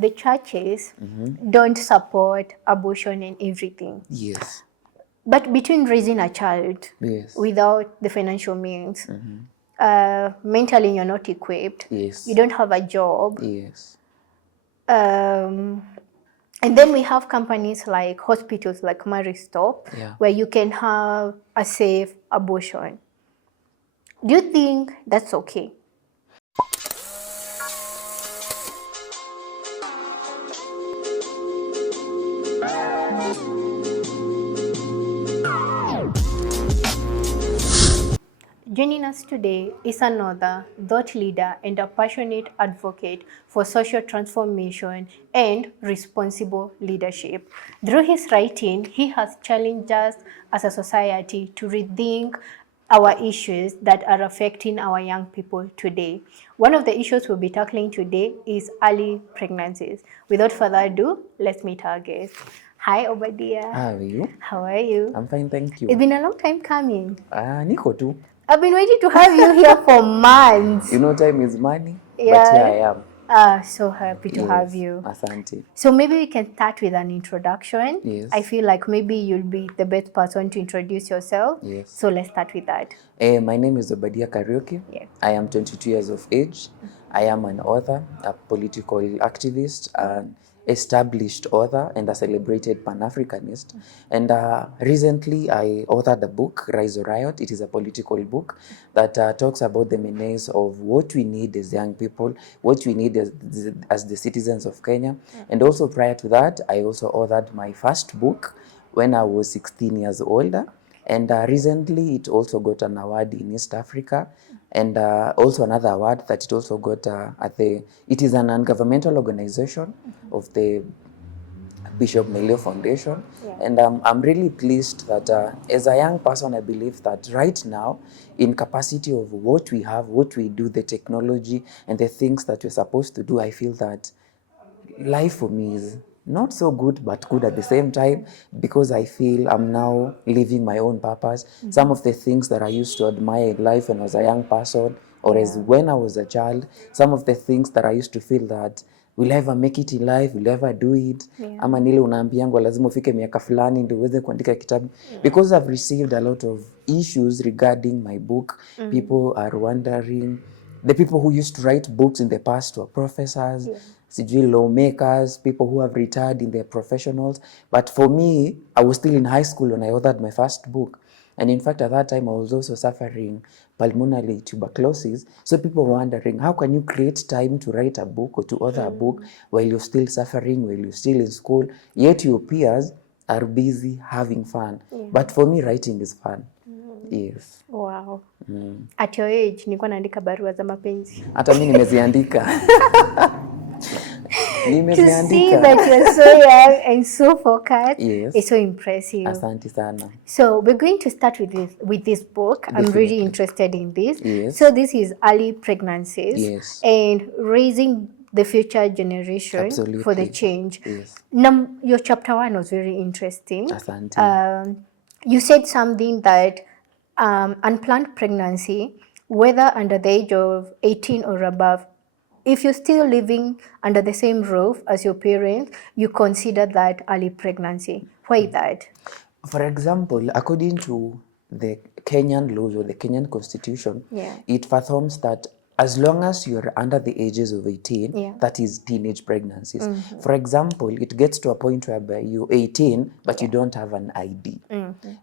The churches don't support abortion and everything. Yes. But between raising a child Yes. without the financial means, mentally you're not equipped, Yes. you don't have a job, Yes. and then we have companies like hospitals like Maristop, Yeah. where you can have a safe abortion. Do you think that's okay? Joining us today is another thought leader and a passionate advocate for social transformation and responsible leadership. Through his writing, he has challenged us as a society to rethink our issues that are affecting our young people today. One of the issues we'll be tackling today is early pregnancies. Without further ado, let's meet our guest. Hi, Obadiah. How are you? How are you? I'm fine, thank you. It's been a long time coming. Niko tu. I've been waiting to have you here for months. You know, time is money, Yeah. but here I am. So happy to have you. Asante. So maybe we can start with an introduction. Yes. I feel like maybe you'll be the best person to introduce yourself. Yes. So let's start with that. My name is Obadiah Karaoke. Yeah. I am 22 years of age. I am an author, a political activist, an established author, and a celebrated Pan-Africanist. And recently, I authored a book, Rise or Riot. It is a political book that talks about the menace of what we need as young people, what we need as the citizens of Kenya. And also prior to that, I also authored my first book when I was 16 years old. And recently, it also got an award in East Africa, and also another award that it also got it is an non-governmental organization of the Bishop Melio Foundation. Yeah. And I'm really pleased that as a young person, I believe that right now, in capacity of what we have, what we do, the technology, and the things that we're supposed to do, I feel that life for me is not so good, but good at the same time, because I feel I'm now living my own purpose. Some of the things that I used to admire in life when I was a young person, or as when I was a child, some of the things that I used to feel that will ever make it in life, will ever do it. Yeah. Ama nile unaambiangwa lazima ufike miaka fulani ndio uweze kuandika kitabu. Because I've received a lot of issues regarding my book. People are wondering, the people who used to write books in the past were professors, lawmakers, people who have retired in their professionals. But for me, I was still in high school when I authored my first book. And in fact, at that time, I was also suffering pulmonary tuberculosis. So people were wondering, how can you create time to write a book or to author a book while you're still suffering, while you're still in school, yet your peers are busy having fun. But for me, writing is fun. Yes. Wow. At your age, nilikuwa naandika barua za mapenzi. Hata mimi nimeziandika. To see that you're so young and so focused, yes, is so impressive. Asante sana. So we're going to start with this book. Definitely. I'm really interested in this. Yes. So this is early pregnancies. Yes. And raising the future generation. Absolutely. For the change. Yes. Your chapter 1 was very interesting. Asante. You said something that unplanned pregnancy, whether under the age of 18 or above, if you're still living under the same roof as your parents, you consider that early pregnancy. Why that? For example, according to the Kenyan laws or the Kenyan constitution, it affirms that as long as you're under the ages of 18, that is teenage pregnancies. For example, it gets to a point where you're 18, but you don't have an ID.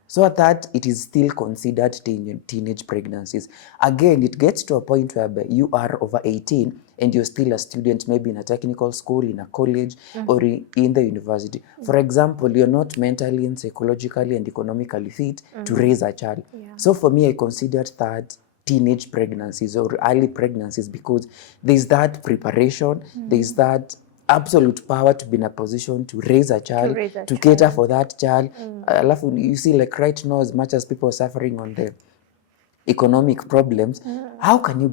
So at that, it is still considered teenage pregnancies. Again, it gets to a point where you are over 18 and you're still a student, maybe in a technical school, in a college, or in the university. For example, you're not mentally and psychologically and economically fit to raise a child. So for me, I considered that teenage pregnancies or early pregnancies because there's that preparation, there's that absolute power to be in a position to raise a child, to cater for that child. You see, like right now, as much as people are suffering on the economic problems, how can you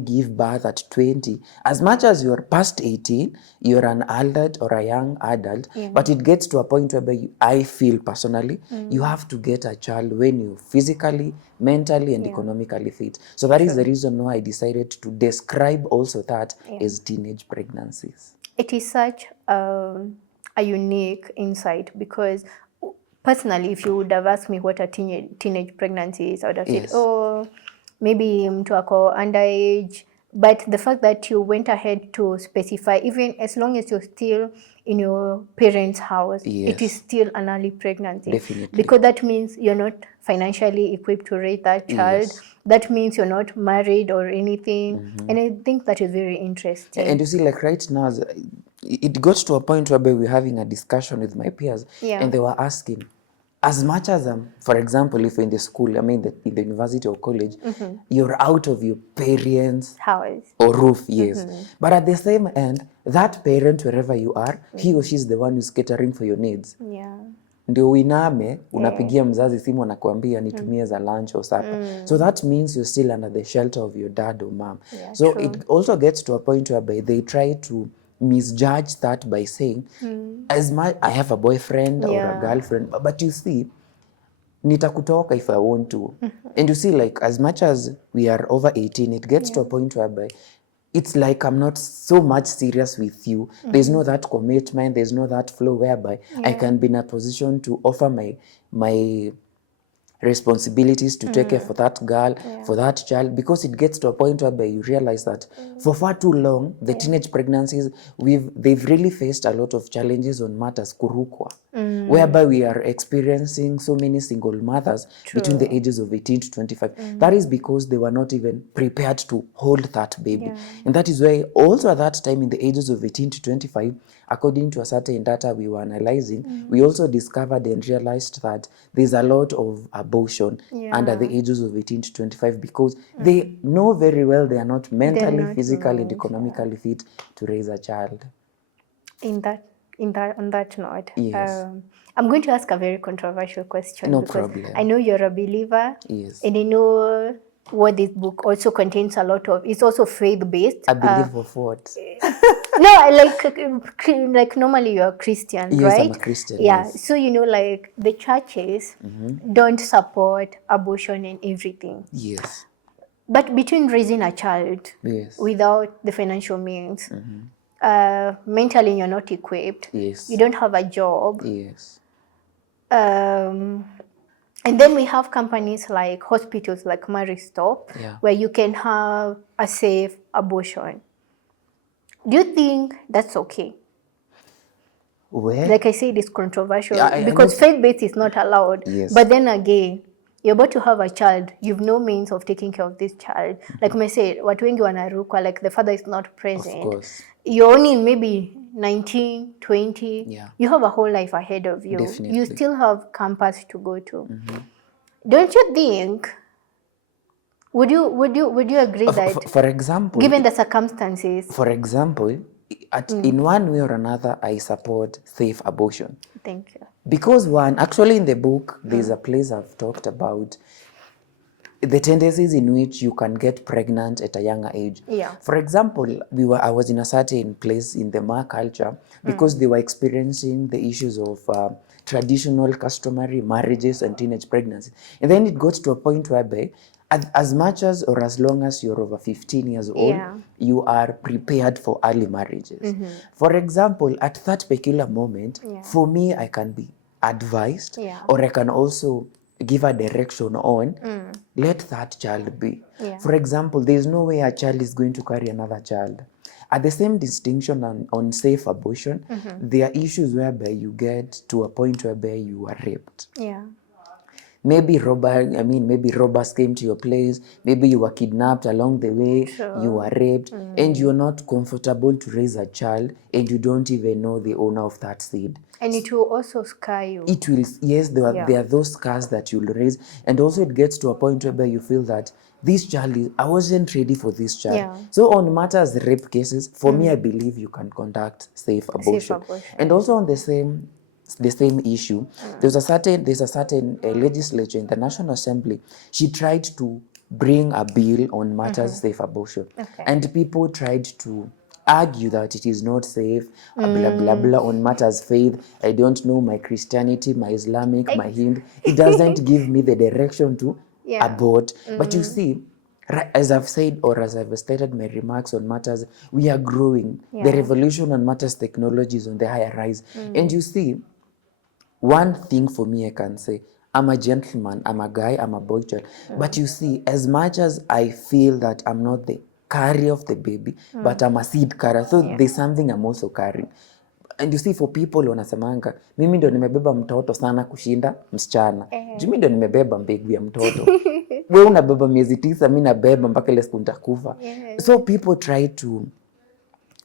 give birth at 20? As much as you're past 18, you're an adult or a young adult, but it gets to a point where I feel personally, you have to get a child when you're physically, mentally, and economically fit. So that is the reason why I decided to describe also that as teenage pregnancies. It is such a unique insight because personally, if you would have asked me what a teenage pregnancy is, I would have said, Yes. oh, maybe mtu ako underage. But the fact that you went ahead to specify, even as long as you're still in your parents' house, it is Yes. still an early pregnancy. Definitely. Because that means you're not financially equipped to raise that child. Yes. That means you're not married or anything. And I think that is very interesting. And you see, like right now, it got to a point where we were having a discussion with my peers, Yeah. and they were asking, as much as, for example, if you're in the school, I mean, in the university or college, you're out of your parents' House or roof, yes. But at the same end, that parent, wherever you are, he or she is the one who's catering for your needs. Yeah. Ndio uiname unapigia mzazi simu anakuambia nitumie za lunch or supper. So that means you're still under the shelter of your dad or mom. Yeah, so true. it also gets to a point whereby they try to misjudge that by saying, as my I have a boyfriend or a girlfriend, but you see, nitakutoka if I want to. And you see, like, as much as we are over 18, it gets to a point whereby it's like I'm not so much serious with you. There's no that commitment, there's no that flow whereby I can be in a position to offer my responsibilities to take care for that girl, for that child, because it gets to a point whereby you realize that for far too long, the teenage pregnancies, they've really faced a lot of challenges on matters kurukwa, whereby we are experiencing so many single mothers between the ages of 18 to 25. That is because they were not even prepared to hold that baby. And that is why also at that time in the ages of 18 to 25, according to a certain data we were analyzing, we also discovered and realized that there's a lot of abortion under the ages of 18 to 25 because they know very well they are not mentally, physically, and economically fit to raise a child. On that note, Yes. I'm going to ask a very controversial question. No because problem. I know you're a believer. Yes. And I know what this book also contains a lot of. It's also faith-based. I believe of what? No, like normally you're a Christian, Yes, right? I'm a Christian. Yeah. Yes. So like the churches don't support abortion and everything. Yes. But between raising a child Yes. without the financial means, mentally you're not equipped. Yes. You don't have a job. Yes. And then we have companies like hospitals like Maristop, where you can have a safe abortion. Do you think that's okay? Where? Like I said, it's controversial I because faith-based is not allowed. Yes. But then again, you're about to have a child, you've no means of taking care of this child. Like I said, watu wengi wanarukwa, like the father is not present. Of course. You're only maybe 19, 20. Yeah. You have a whole life ahead of you. Definitely. You still have campus to go to. Don't you think? Would you agree that, for example, given the circumstances? For example, in one way or another, I support safe abortion. Thank you. Because actually in the book, there's a place I've talked about the tendencies in which you can get pregnant at a younger age. Yeah. For example, I was in a certain place in the Ma culture because they were experiencing the issues of traditional customary marriages and teenage pregnancy. And then it got to a point whereby as much as or as long as you're over 15 years old, you are prepared for early marriages. For example, at that particular moment, for me, I can be advised or I can also give a direction on, let that child be. For example, there's no way a child is going to carry another child. At the same distinction on safe abortion, there are issues whereby you get to a point whereby you are raped. Yeah. Maybe robbers came to your place, maybe you were kidnapped along the way, you were raped, and you're not comfortable to raise a child, and you don't even know the owner of that seed. And it will also scar you. It will, yes, there are those scars that you'll raise, and also it gets to a point where you feel that this child I wasn't ready for this child. Yeah. So on matters rape cases, for me, I believe you can conduct safe abortion. And also on the same issue, there's a certain legislature in the National Assembly. She tried to bring a bill on matters safe abortion, and people tried to argue that it is not safe, blah blah blah on matters faith. I don't know my Christianity, my Islamic, my Hindu. It doesn't give me the direction to abort. But you see, as I've said, or as I've stated my remarks on matters, we are growing. The revolution on matters technology is on the higher rise. And you see, one thing for me I can say, I'm a gentleman, I'm a guy, I'm a boy child. But you see, as much as I feel that I'm not the carrier of the baby, but I'm a seed carrier, so there's something I'm also carrying. And you see, for people wanasemanga, mimi ndo nimebeba mtoto sana kushinda msichana. Mimi ndo nimebeba mbegu ya mtoto. Wewe unabeba miezi 9, mimi nabeba mpaka ile siku nitakufa. So people try to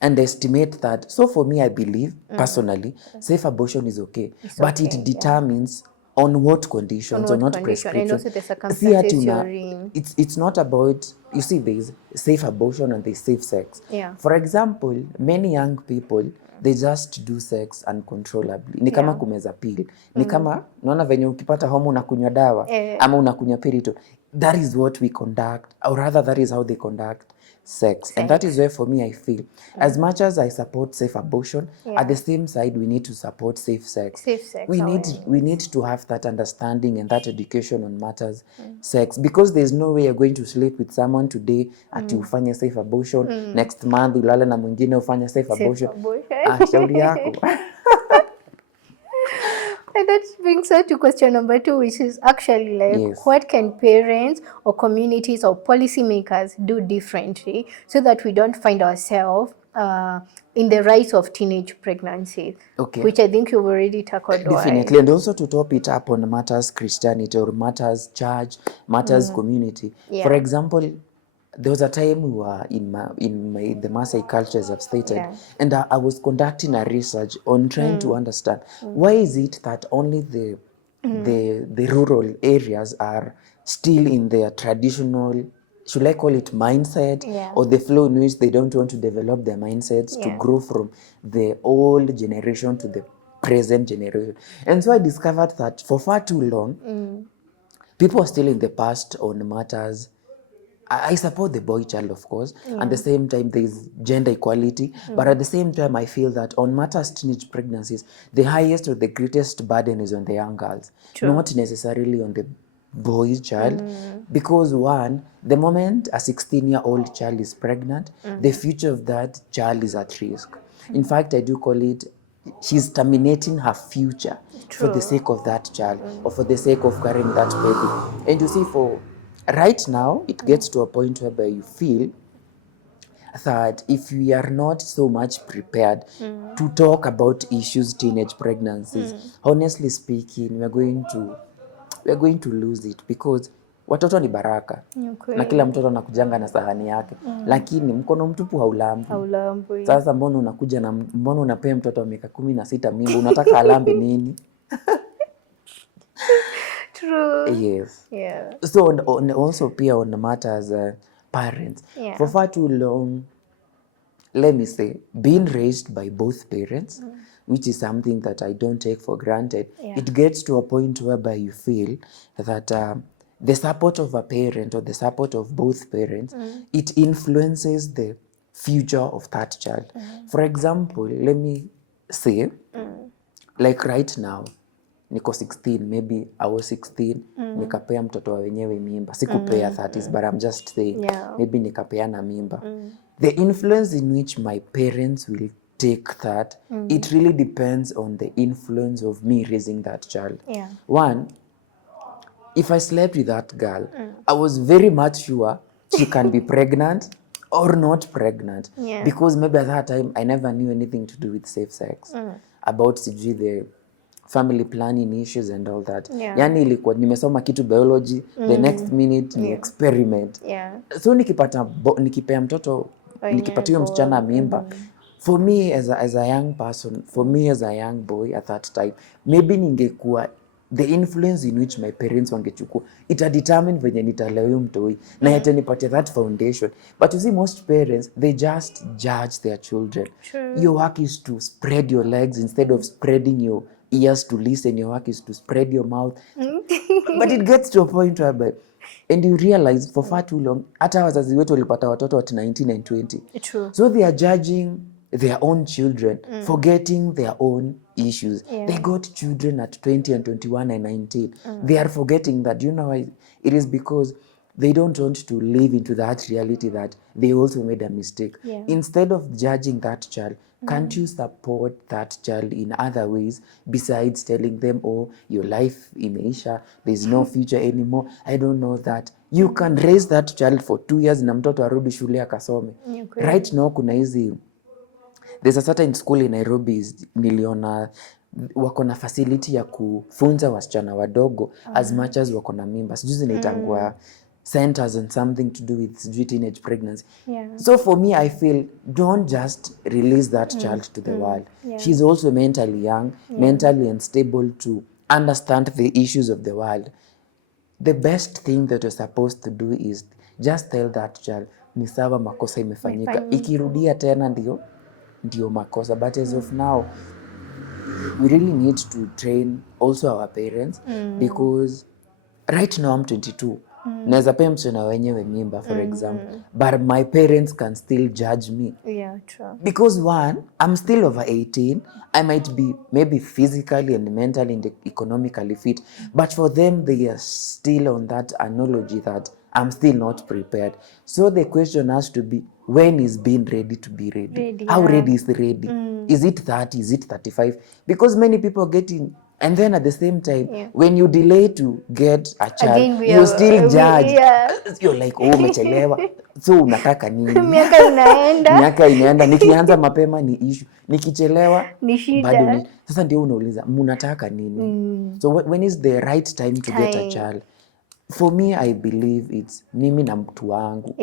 underestimate that. So for me, I believe personally, safe abortion is okay, but it determines on what conditions, on what prescription. And also the circumstances you're in. It's not about, you see, there's safe abortion and there's safe sex. For example, many young people, they just do sex uncontrollably. Ni kama kumeza pill. Ni kama, unaona venye ukipata homo unakunywa dawa, ama unakunywa pirito. That is what we conduct, or rather that is how they conduct sex. And that is where for me I feel, as much as I support safe abortion, at the same side we need to support safe sex. We need to have that understanding and that education on matters sex, because there's no way you're going to sleep with someone today ati ufanye safe abortion, next month ulale na mwingine ufanye safe abortion. Shauri yako. And that brings us to question number 2, which is actually like, what can parents or communities or policymakers do differently so that we don't find ourselves in the rise of teenage pregnancies? Which I think you've already tackled. Definitely. And also to top it up on matters Christianity or matters church, matters community. For example, there was a time we were in the Maasai culture, as I've stated, and I was conducting a research on trying to understand why is it that only the rural areas are still in their traditional, should I call it mindset, or the flow in which they don't want to develop their mindsets to grow from the old generation to the present generation. And so I discovered that for far too long, people are still in the past on matters. I support the boy child, of course. At the same time, there is gender equality. But at the same time, I feel that on matters teenage pregnancies, the highest or the greatest burden is on the young girls, not necessarily on the boy child. Because one, the moment a 16-year-old child is pregnant, the future of that child is at risk. In fact, I do call it, she's terminating her future for the sake of that child, or for the sake of carrying that baby. And you see, for right now, it gets to a point whereby you feel that if we are not so much prepared to talk about issues, teenage pregnancies, honestly speaking, we are going to lose it, because watoto ni baraka. Na kila mtoto anakujanga na sahani yake. Lakini mkono mtupu haulambwi. Sasa mbona unakuja na mbona unapea mtoto wa miaka 16 mimba, unataka alambe nini? True. Yes. So also peer on the matters parents. For far too long, let me say, being raised by both parents, which is something that I don't take for granted, it gets to a point whereby you feel that the support of a parent or the support of both parents, it influences the future of that child. For example, let me say, like right now, niko 16, maybe I was 16, nikapea mtoto wa wenyewe mimba. Sikupea that is, but I'm just saying, maybe nikapeana mimba. The influence in which my parents will take that, it really depends on the influence of me raising that child. One, if I slept with that girl, I was very much sure she can be pregnant or not pregnant. Because maybe at that time, I never knew anything to do with safe sex. About the family planning issues and all that. Yani ilikuwa nimesoma kitu biology, the next minute ni experiment. So nikipea mtoto, nikipatia msichana mimba, for me as a young person, for me as a young boy at that time, maybe ningekuwa the influence in which my parents wangechukua, ita determine venye nitalea huyo mtoi na yata nipatia that foundation. But you see, most parents, they just judge their children. Your work is to spread your legs instead of spreading your ears to listen. Your work is to spread your mouth. But it gets to a point whereby, and you realize for far too long, hata wazazi wetu walipata watoto at 19 and 20. So they are judging their own children, forgetting their own issues. They got children at 20 and 21 and 19. They are forgetting that, you know why? It is because they don't want to live into that reality that they also made a mistake. Instead of judging that child, can't you support that child in other ways besides telling them, oh, your life imeisha, there's no future anymore? I don't know that. You can raise that child for 2 years na mtoto arudi shule akasome. Right now kuna hizi, there's a certain school in Nairobi niliona wako na facility ya kufunza wasichana wadogo as much as wako na mimba. Sijui zinaitangwa centers and something to do with teenage pregnancy. So for me, I feel don't just release that child to the world. She's also mentally young, mentally unstable to understand the issues of the world. The best thing that you're supposed to do is just tell that child, ni sawa, makosa imefanyika. Ikirudia tena ndio makosa. But as of now, we really need to train also our parents because right now I'm 22. Naweza pea msichana wenyewe mimba, for example, but my parents can still judge me. Yeah, true. Because one, I'm still over 18. I might be maybe physically and mentally and economically fit, but for them, they are still on that analogy that I'm still not prepared. So the question has to be, when is being ready to be ready? How ready is ready? Is it 30? Is it 35? Because many people get in, and then at the same time, when you delay to get a child, Again, you still judge. You're like, oh, umechelewa. So unataka nini? Miaka inaenda. Nikianza mapema ni issue. Nikichelewa ni shida. Bado ni. Sasa ndio unauliza, mnataka nini? So when is the right time to get a child? For me, I believe it's mimi na mtu wangu.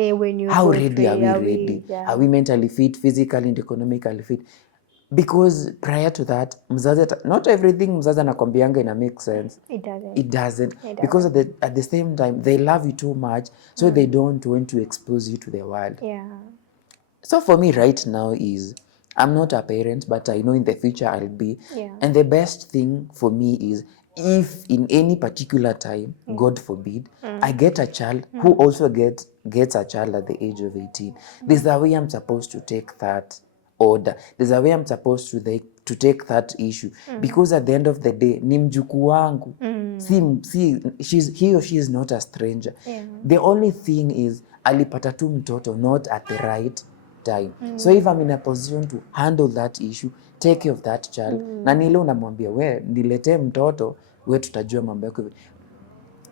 How ready are we ready? Are we mentally fit, physically and economically fit? Because prior to that, mzazi, not everything mzazi anakwambianga ina make sense. It doesn't. Because at the same time, they love you too much, so they don't want to expose you to the world. So for me right now is, I'm not a parent, but I know in the future I'll be. And the best thing for me is, if in any particular time, God forbid, I get a child who also gets a child at the age of 18, there's a way I'm supposed to take that order. There's a way I'm supposed to take that issue. Because at the end of the day, ni mjukuu wangu. He or she is not a stranger. The only thing is, alipata tu mtoto not at the right time. So if I'm in a position to handle that issue, take care of that child, na nile unamwambia, we niletee mtoto, we tutajua mambo yako.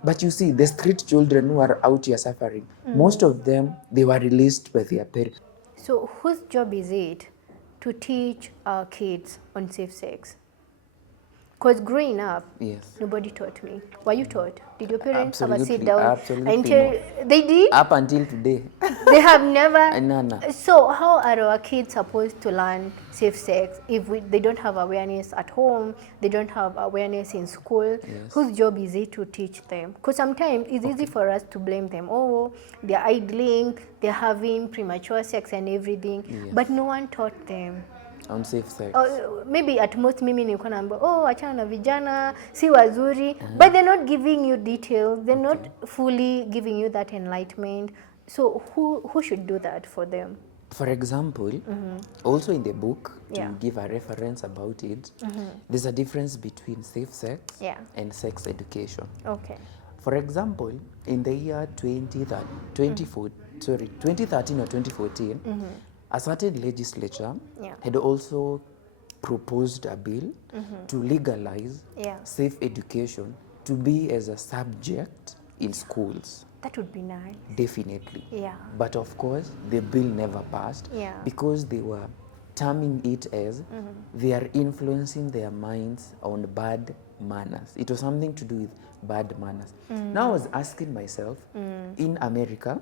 But you see, the street children who are out here suffering, most of them, they were released by their parents. So whose job is it to teach our kids on safe sex? Because growing up, nobody taught me. Were you taught? Did your parents ever sit down? Absolutely. They did? Up until today. They have never? No. So how are our kids supposed to learn safe sex if they don't have awareness at home, they don't have awareness in school? Whose job is it to teach them? Because sometimes it's easy for us to blame them. Oh, they're idling, they're having premature sex and everything. But no one taught them on safe sex. Maybe at most mimi nilikuwa naambia, oh, achana na vijana si wazuri, but they're not giving you details, they're not fully giving you that enlightenment. So who should do that for them? For example, also in the book, to give a reference about it, there's a difference between safe sex and sex education. Okay. For example, in the year 2013 or 2014, a certain legislature had also proposed a bill to legalize safe education to be as a subject in schools. That would be nice. Definitely. But of course, the bill never passed because they were terming it as they are influencing their minds on bad manners. It was something to do with bad manners. Now I was asking myself, in America,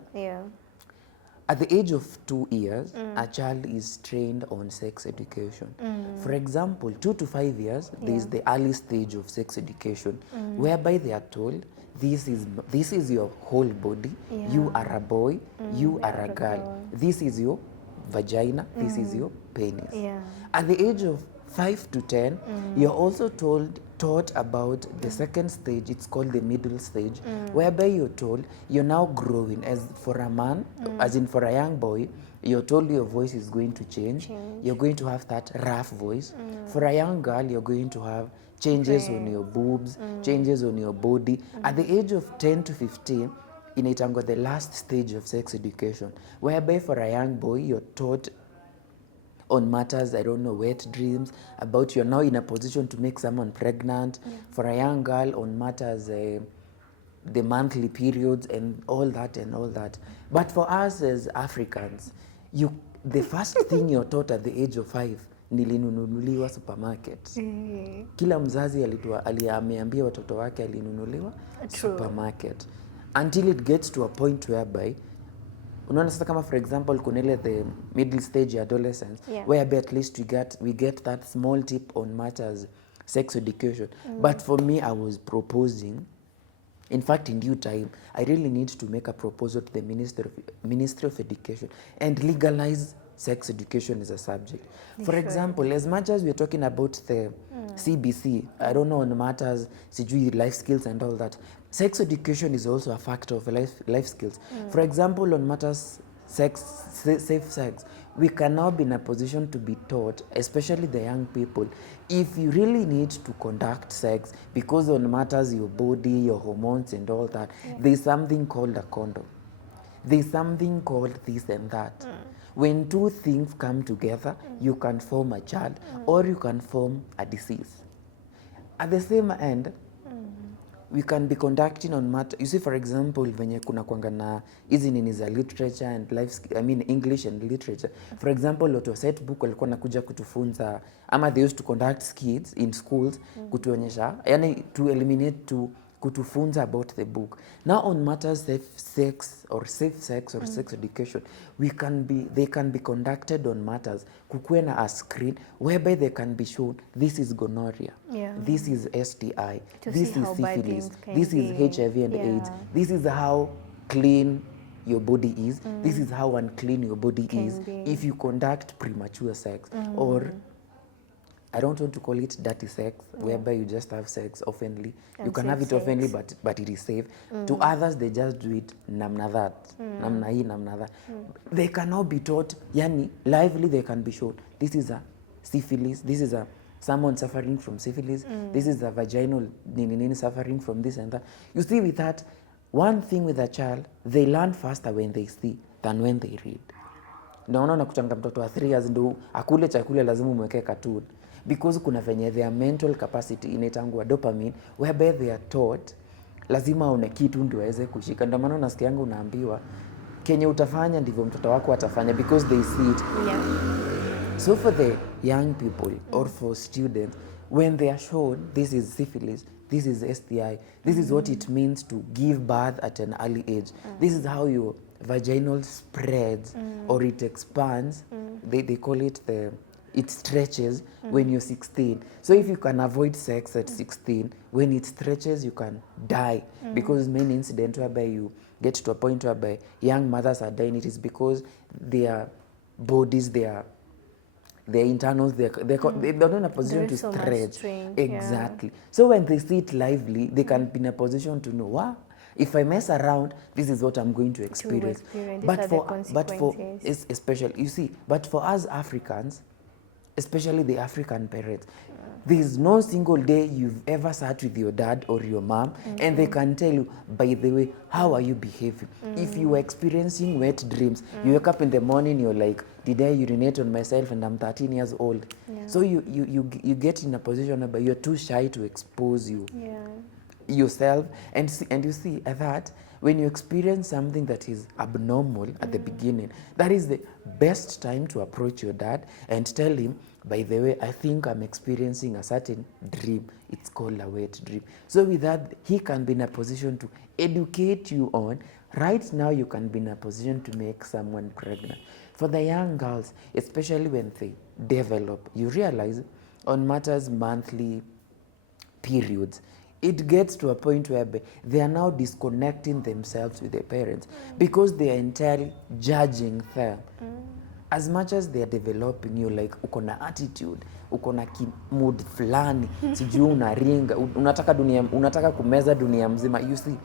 at the age of 2 years, a child is trained on sex education. For example, 2 to 5 years, there is the early stage of sex education, whereby they are told, this is your whole body, you are a boy, you are a girl. This is your vagina, this is your penis. At the age of 5 to 10, you're also taught about the second stage. It's called the middle stage, whereby you're told you're now growing. As for a man, as in for a young boy, you're told your voice is going to change. You're going to have that rough voice. For a young girl, you're going to have changes on your boobs, changes on your body. At the age of 10 to 15, inaitangwa the last stage of sex education, whereby for a young boy you're taught on matters, I don't know, wet dreams, about you're now in a position to make someone pregnant. For a young girl, on matters, the monthly periods and all that and all that. But for us as Africans, the first thing you're taught at the age of 5, nilinunuliwa supermarket. Kila mzazi ameambia watoto wake alinunuliwa supermarket. Until it gets to a point whereby, unaona sasa kama for example kuna ile the middle stage adolescence, whereby at least we get that small tip on matters sex education. But for me, I was proposing, in fact in due time, I really need to make a proposal to the Ministry of Education and legalize sex education as a subject. For example, as much as we're talking about the CBC, I don't know, on matters, life skills and all that, sex education is also a factor of life skills. For example, on matters safe sex, we can now be in a position to be taught, especially the young people, if you really need to conduct sex, because on matters your body, your hormones and all that, there's something called a condom. There's something called this and that. When two things come together, you can form a child or you can form a disease. At the same end, we can be conducting on matter. You see, for example, venye kuna kwanga na hizi nini za literature and English and literature. For example, Lotto set book walikuwa nakuja kutufunza, ama they used to conduct skits in schools kutuonyesha, yani to eliminate kutufunza about the book. Now on matters safe sex or sex education, they can be conducted on matters kukuwe na a screen whereby they can be shown this is gonorrhea, this is STI, this is syphilis, this is HIV and AIDS, this is how clean your body is, this is how unclean your body is if you conduct premature sex, or I don't want to call it dirty sex, whereby you just have sex oftenly. And you can have it oftenly, but it is safe. To others, they just do it namna that, namna hii, namna that. They cannot be taught, yani, lively they can be shown. This is a syphilis, this is someone suffering from syphilis, this is a vaginal nini suffering from this and that. You see, with that, one thing with a child, they learn faster when they see than when they read. Naona nakuchanga mtoto wa 3 years ndo akule chakula lazima umwekee cartoon. Because kuna venye their mental capacity inaitangwa dopamine, whereby they are taught lazima une kitu ndio aweze kushika. Ndio maana unasikia yangu unaambiwa kenye utafanya ndivyo mtoto wako atafanya, because they see it. So for the young people or for students, when they are shown this is syphilis, this is STI, this is what it means to give birth at an early age, this is how your vaginal spreads or it expands, they call it it stretches when you're 16. So if you can avoid sex at 16, when it stretches, you can die. Because many incidents whereby you get to a point whereby young mothers are dying, it is because their bodies, their internals, they're not in a position to stretch. Exactly. So when they see it lively, they can be in a position to know, wow, if I mess around, this is what I'm going to experience. But for especially, you see, but for us Africans, especially the African parents, there is no single day you've ever sat with your dad or your mom and they can tell you, by the way, how are you behaving? If you were experiencing wet dreams, you wake up in the morning, you're like, did I urinate on myself and I'm 13 years old? So you get in a position where you're too shy to expose yourself, and you see that when you experience something that is abnormal at the beginning, that is the best time to approach your dad and tell him, by the way, I think I'm experiencing a certain dream. It's called a wet dream. So with that, he can be in a position to educate you on, right now you can be in a position to make someone pregnant. For the young girls, especially when they develop, you realize on matters monthly periods, it gets to a point where they are now disconnecting themselves with their parents because they are entirely judging them. As much as they are developing, you like uko na attitude, uko na mood fulani, sijui unaringa, unataka kumeza dunia mzima. You see,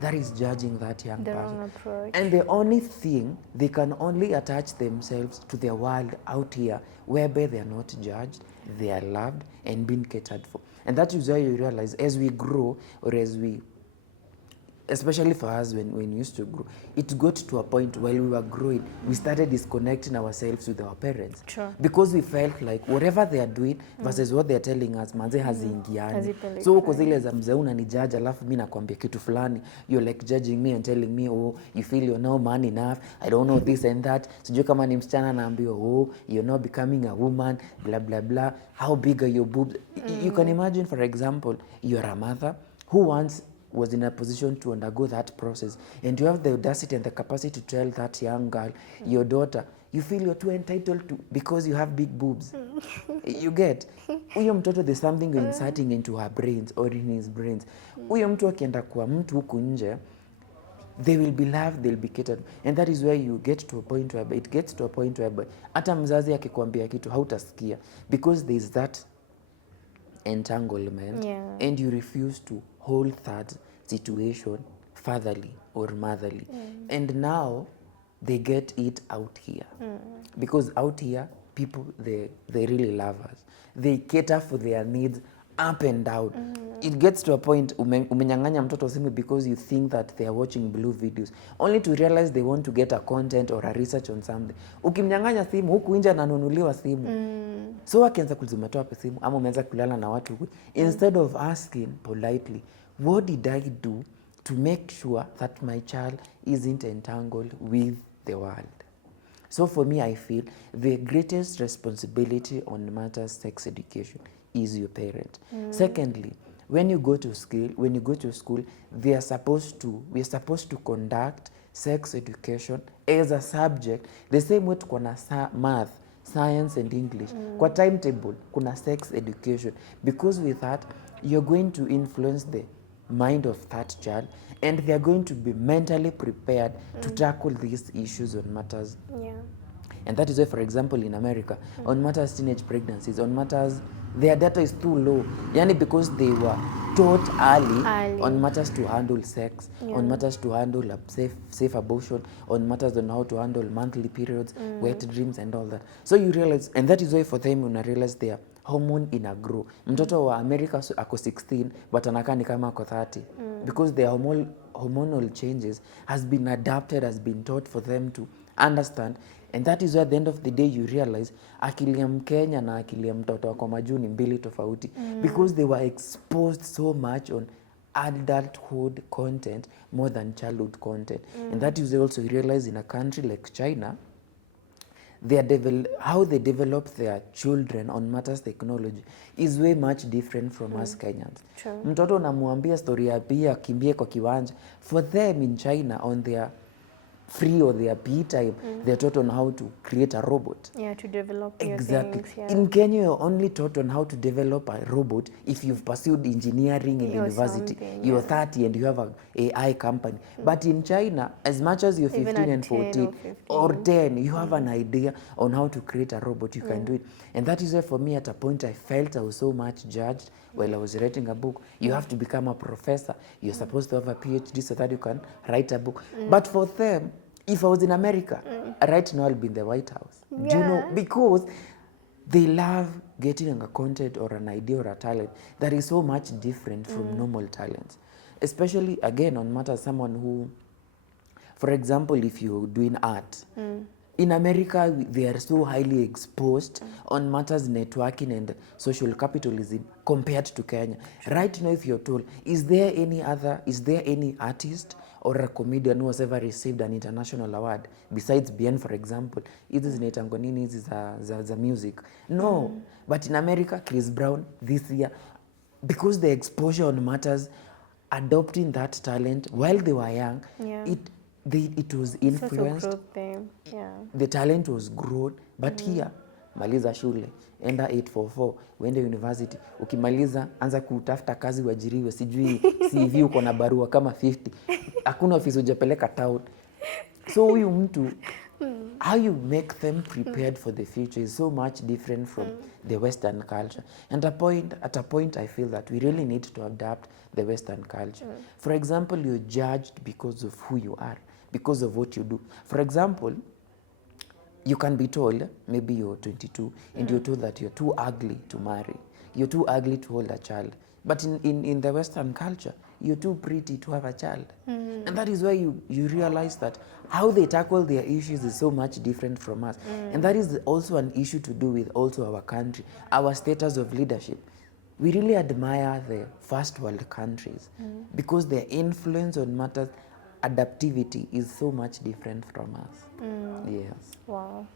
that is judging that young person. And the only thing, they can only attach themselves to their world out here whereby they are not judged, they are loved and being catered for. And that is why you realize as we grow, or as we especially for us when we used to grow, it got to a point while we were growing, we started disconnecting ourselves with our parents. True. Because we felt like whatever they are doing versus what they are telling us, manze haziingiani. Hazipelekani. So uko zile za mzee unanijaja, alafu mimi nakwambia kitu fulani, you're like judging me and telling me, oh, you feel you're not man enough, I don't know this and that. Sijui kama ni msichana naambiwa, oh, you're not becoming a woman, blah blah blah, how big are your boobs? You can imagine, for example, you're a mother who once was in a position to undergo that process, and you have the audacity and the capacity to tell that young girl, your daughter, you feel you're too entitled to because you have big boobs. You get? Huyo mtoto, there's something you're inserting into her brains or in his brains. Huyo mtu akienda kwa mtu huku nje, they will be loved, they'll be catered. And that is where you get to a point where it gets to a point where hata mzazi akikwambia kitu hautasikia, because there's that entanglement, and you refuse to hold that situation fatherly or motherly. And now they get it out here, because out here people, they really love us, they cater for their needs up and down. It gets to a point umenyang'anya mtoto simu because you think that they are watching blue videos, only to realize they want to get a content or a research on something. Ukimnyang'anya simu, huku nje ananunuliwa simu. So akianza kuzimatoa simu, ama umeanza kulala na watu, instead of asking politely, what did I do to make sure that my child isn't entangled with the world? So for me, I feel the greatest responsibility on matters sex education is your parent. Secondly, when you go to school, we are supposed to conduct sex education as a subject the same way tuko na math, science and English. Kwa timetable kuna sex education, because with that you're going to influence the mind of that child, and they are going to be mentally prepared to tackle these issues on matters. And that is why, for example, in America, on matters teenage pregnancies, on matters, their data is too low. Yani because they were taught early on matters to handle sex, on matters to handle safe abortion, on matters on how to handle monthly periods, wet dreams and all that. So you realize, and that is why for them when I realize their hormone ina grow. Mtoto wa America ako 16 but anakaa ni kama ako 30, because their hormonal changes has been adapted, has been taught for them to understand. And that is why at the end of the day you realize akili ya Mkenya na akili ya mtoto wako majuu ni mbili tofauti, because they were exposed so much on adulthood content more than childhood content. And that is also you realize in a country like China, how they develop their children on matters technology is way much different from us Kenyans. Mtoto unamwambia story ya pia kimbie kwa kiwanja. For them in China, on their free or their PE time, they're taught on how to create a robot. Yeah, to develop exactly. Things, yeah. In Kenya, you're only taught on how to develop a robot if you've pursued engineering in university. You're 30 and you have an AI company. But in China, as much as you're 15 and 14 or 10, you have an idea on how to create a robot, you can do it. And that is why for me at a point I felt I was so much judged while I was writing a book. You have to become a professor. You're supposed to have a PhD so that you can write a book. But for them, if I was in America, right now I'll be in the White House. Do you know? Because they love getting a content or an idea or a talent that is so much different from normal talents. Especially, again, on matters, someone who, for example, if you're doing art, in America, they are so highly exposed on matters networking and social capitalism compared to Kenya. Right now, if you're told, is there any artist or a comedian who has ever received an international award besides Bien, for example? Hizi zinaitangwa nini hizi za music? No. But in America, Chris Brown this year, because the exposure on matters, adopting that talent while they were young, it was influenced. The talent was grown, but here, maliza shule, enda 844, uende university, ukimaliza anza kutafuta kazi uajiriwe, sijui CV uko na barua kama 50, hakuna ofisi hujapeleka town. So huyu mtu, how you make them prepared for the future is so much different from the Western culture. And at a point I feel that we really need to adapt the Western culture. For example, you're judged because of who you are, because of what you do. For example, you can be told, maybe you're 22, and you're told that you're too ugly to marry. You're too ugly to hold a child. But in the Western culture, you're too pretty to have a child. And that is why you realize that how they tackle their issues is so much different from us. And that is also an issue to do with also our country, our status of leadership. We really admire the first world countries because their influence on matters, adaptivity is so much different from us. Yes. Wow.